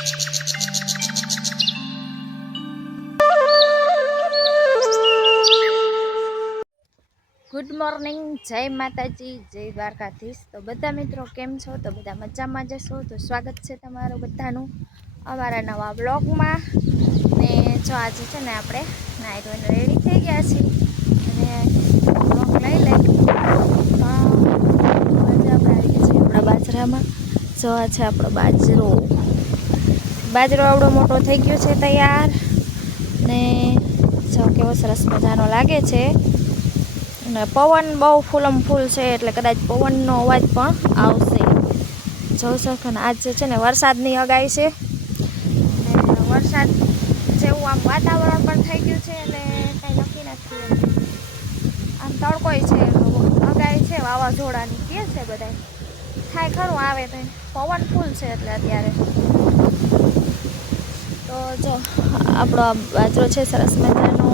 Good morning, જય માતાજી, જય દ્વારકાધીશ। તો બધા મિત્રો કેમ છો? તો બધા મજામાં જશો? તો સ્વાગત છે તમારું બધાનું અમારા નવા બ્લોગમાં। ને જો આજે છે ને આપણે નાઈ ધોઈને રેડી થઈ ગયા છીએ અને બ્લોગ લઈ લે। આજે આપણે આવી ગયા છીએ આપણા બાજરામાં। જો આ છે આપણો બાજરો આવડો મોટો થઈ ગયો છે તૈયાર। ને જો કેવો સરસ મજાનો લાગે છે। ને પવન બહુ ફૂલમ ફૂલ છે એટલે કદાચ પવનનો અવાજ પણ આવશે। જોઈ શકો ને આજે છે ને વરસાદની આગાહી છે ને વરસાદ જેવું આમ વાતાવરણ પણ થઈ ગયું છે એટલે કંઈ નક્કી નથી। આમ તડકોય છે, આગાહી છે વાવાઝોડાની કે છે બધાય થાય ખરું આવે તો પવન ફૂલ છે એટલે અત્યારે તો જો આપણો બાજરો છે સરસ મજાનો।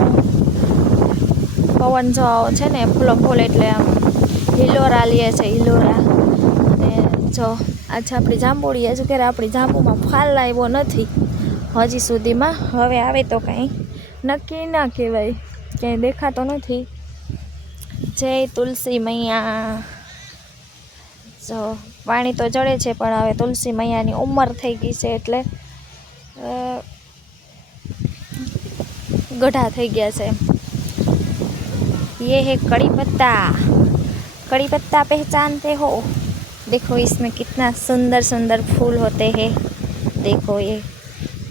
પવન જો છે ને ફૂલો ફૂલ એટલે આમ હિલોરા લે છે હિલોરા। અને જો આજે આપણી જાંબુડી હજુ ક્યારે આપણી જાંબુમાં ફાલ આવ્યો નથી હજી સુધીમાં। હવે આવે તો કાંઈ નક્કી ના કહેવાય, ક્યાંય દેખાતો નથી। જય તુલસી મૈયા। જો પાણી તો ચડે છે પણ હવે તુલસી મૈયાની ઉંમર થઈ ગઈ છે એટલે ગઢા થઈ ગયા છે। ये है कड़ी पत्ता पहचानते हो? देखो इसमें कितना सुंदर सुंदर फूल होते हैं। देखो ये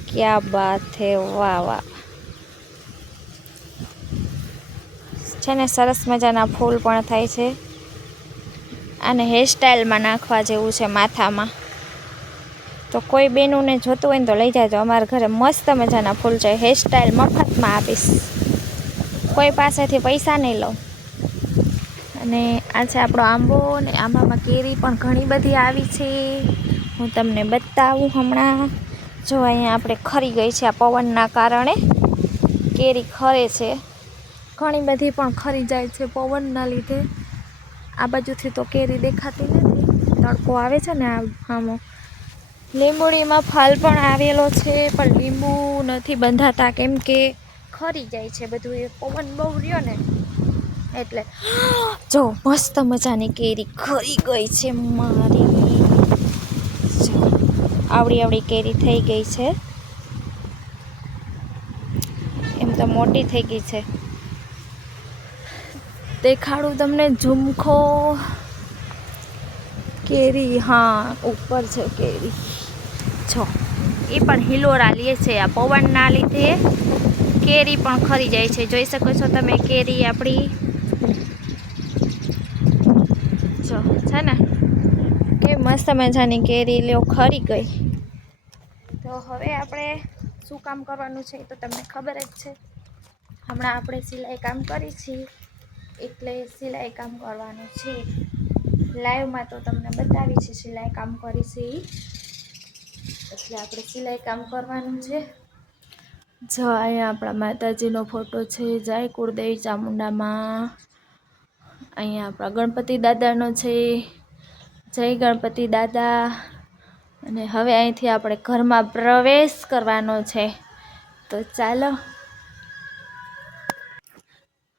क्या बात है, वाह वाह। છે ને સરસ મજાના ફૂલ પણ થાય છે અને હેરસ્ટાઈલમાં નાખવા જેવું છે માથામાં। તો કોઈ બેનોને જોતું હોય ને તો લઈ જાજો, અમારા ઘરે મસ્ત મજાના ફૂલ છે। હેરસ્ટાઈલ મફતમાં આપીશ, કોઈ પાસેથી પૈસા નહીં લઉં। અને આ છે આપણો આંબો ને આંબામાં કેરી પણ ઘણી બધી આવી છે, હું તમને બતાવું હમણાં। જો અહીંયા આપણે ખરી ગઈ છે આ પવનના કારણે, કેરી ખરે છે ઘણી બધી પણ ખરી જાય છે પવનના લીધે। આ બાજુથી તો કેરી દેખાતી નથી, તડકો આવે છે ને આમો। લીંબુડીમાં ફાલ પણ આવેલો છે પણ લીંબુ નથી બંધાતા કેમ કે ખરી જાય છે બધું, એ પવન બહુ રહ્યો ને એટલે। જો મસ્ત મજાની કેરી ખરી ગઈ છે મારી, જો આવડી કેરી થઈ ગઈ છે, એમ તો મોટી થઈ ગઈ છે। દેખાડું તમને ઝુમખો કેરી, હા ઉપર છે કેરી, જો એ પણ હિલોરા લે છે આ પવનના લીધે, કેરી પણ ખરી જાય છે। જોઈ શકો છો તમે કેરી આપણી, જો છે ને કે મસ્ત મજાની કેરી લ્યો ખરી ગઈ। તો હવે આપણે શું કામ કરવાનું છે એ તો તમને ખબર જ છે। હમણાં આપણે સિલાઈ કામ કરી છીએ એટલે સિલાઈ કામ કરવાનું છે। લાઈવમાં તો તમને બતાવી છે સિલાઈ કામ કરી છે એટલે આપણે સિલાઈ કામ કરવાનું છે। જો અહીંયા આપણા માતાજીનો ફોટો છે, જય કુળદેવી ચામુંડામાં। અહીંયા આપણા ગણપતિ દાદાનો છે, જય ગણપતિ દાદા। અને હવે અહીંથી આપણે ઘરમાં પ્રવેશ કરવાનો છે, તો ચાલો।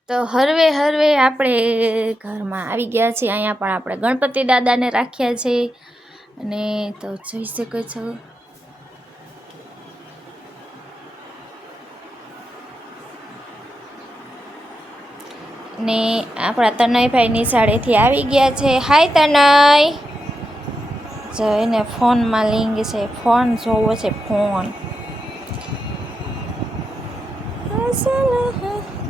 તો હરવે આપણે ઘરમાં આવી ગયા છીએ। અહીંયા પણ આપણે ગણપતિ દાદાને રાખ્યા છે અને તો જોઈ શકો છો ને આપણા તનયભાઈ નિશાળેથી આવી ગયા છે। હાય તનય, જો એને ફોનમાં લિંગ છે, ફોન જોવો છે ફોન।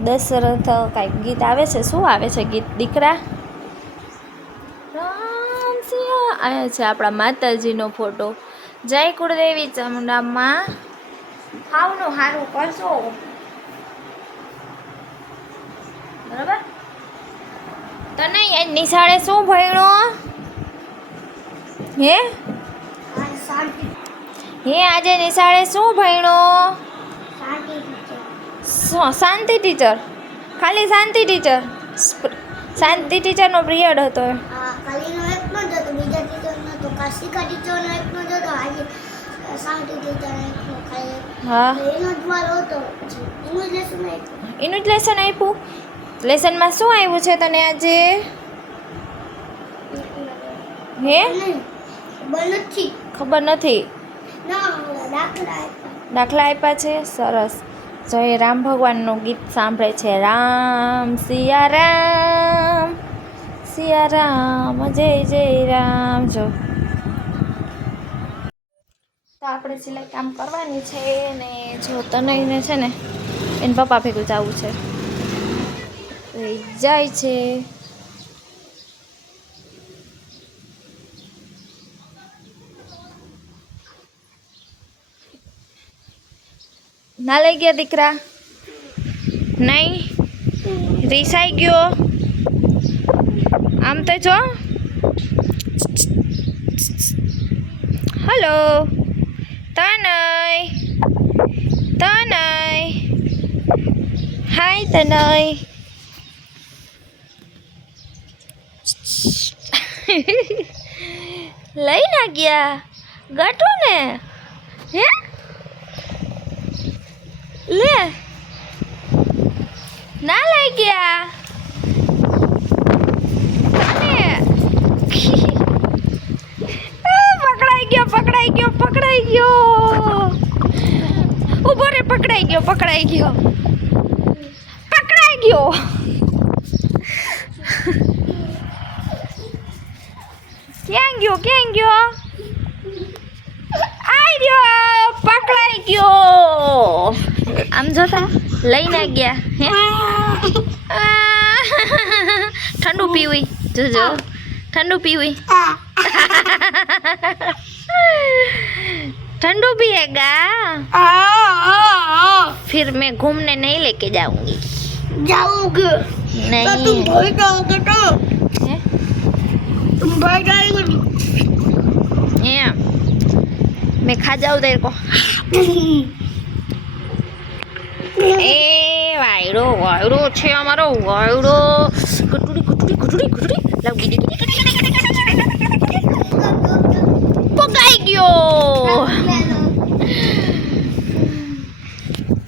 દશરથ કાંઈક ગીત આવે છે, શું આવે છે ગીત દીકરા? રામ સિયા। આયા છે આપણા માતાજીનો ફોટો, જય કુળદેવી ચામુંડામાં। ખાવનું સારું કરશો બરાબર। તને આજ નિશાળે શું ભણ્યો હે? આજે નિશાળે શું ભણ્યો? શાંતિ ટીચર, ખાલી શાંતિ ટીચર, શાંતિ ટીચરનો પિરિયડ હતો। હા એનું જ લેસન આપ્યું. લેસનમાં શું આવ્યું છે તને આજે? હે ખબર નથી. દાખલા આપ્યા છે. સરસ. જો એ રામ ભગવાનનું ગીત સાંભળે છે. રામ સિયા રામ જય જય રામ. જો તો આપણે સિલાઈ કામ કરવાની છે ને જો તનયને છે ને એના પપ્પા ભેગું જવું છે. જાય છે. ના લઈ ગયા દીકરા? નહીં રીસાઈ ગયો. આમ તો જો. હલો તનય. હાય તનય. લઈ ના ગયા ગટુ ને? હે લે ના લઈ ગયા પકડાઈ ગયો. ઉભો રે. પકડાઈ ગયો. ક્યાં ગયો? આઈ ગયો. પકડાઈ ગયો. આમ જોતા લઈને ગયા. હે ઠંડુ પીવી. જોજો ठंडू पीवी ठंडू पिएगा फिर मैं घूमने नहीं लेके जाऊंगी। जाओगे नहीं तो तुम भूल जाओगे तो है? तुम भूल जाओगे मैं खा जाऊँ तेरे को। ए वायरो वायरो छे हमारो वायरो गुटुड़ी गुटुड़ी गुटुड़ी गुटुड़ी लाव गिडी गिडी पकाई गयो।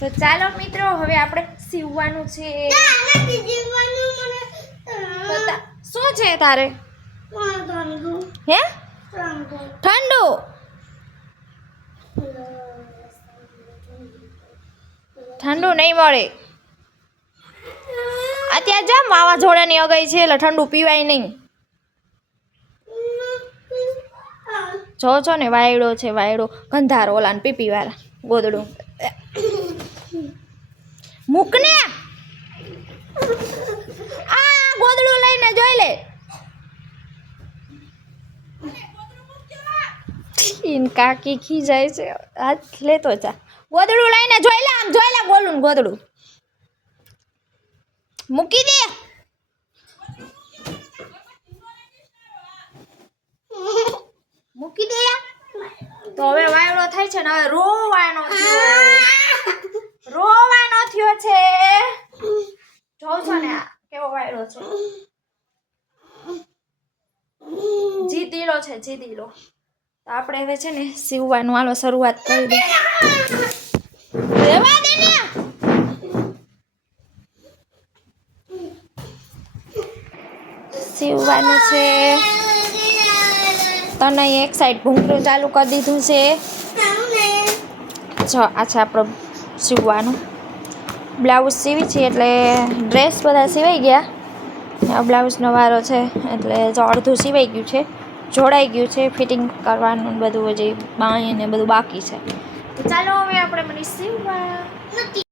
तो ચાલો મિત્રો હવે આપણે સીવવાનું છે। શું છે તારે? હે ઠંડુ ઠંડુ નહીં મળે અત્યારે જા વાવાઝોડાની અગાઈ છે એટલે ઠંડુ પીવાય નહીં। જો છો ને વાયડો છે વાયડો ગંધારો ઓલાને પીપી વાળા ગોદડું મૂકને આ ગોદડું લઈને જોઈ લે। ઈન કાકી ખી જાય છે આજ લેતો જા ગોદડું લઈને જોઈ લે આમ જોઈ લે ગોલું ને ગોદડું મૂકી દે। મૂકી દે તો હવે વાયડો થાય છે ને હવે રોવાનો થયો છે। જોઉં છો ને કેવો વાયડો છે જીતીલો છે જીતીલો। તો આપણે હવે છે ને સીવવાનું હાલો શરૂઆત કરી દે। રેવા દે ને સીવવાનું છે। તને એક સાઈડ ભૂંગળું ચાલુ કરી દીધું છે। જો આ છે આપણું સીવવાનું બ્લાઉઝ સીવી છે એટલે ડ્રેસ બધા સિવાઈ ગયા। બ્લાઉઝનો વારો છે એટલે જો અડધું સિવાઈ ગયું છે જોડાઈ ગયું છે ફિટિંગ કરવાનું બધું હજી બાંય ને બધું બાકી છે। તો ચાલો હવે આપણે મને સીવવા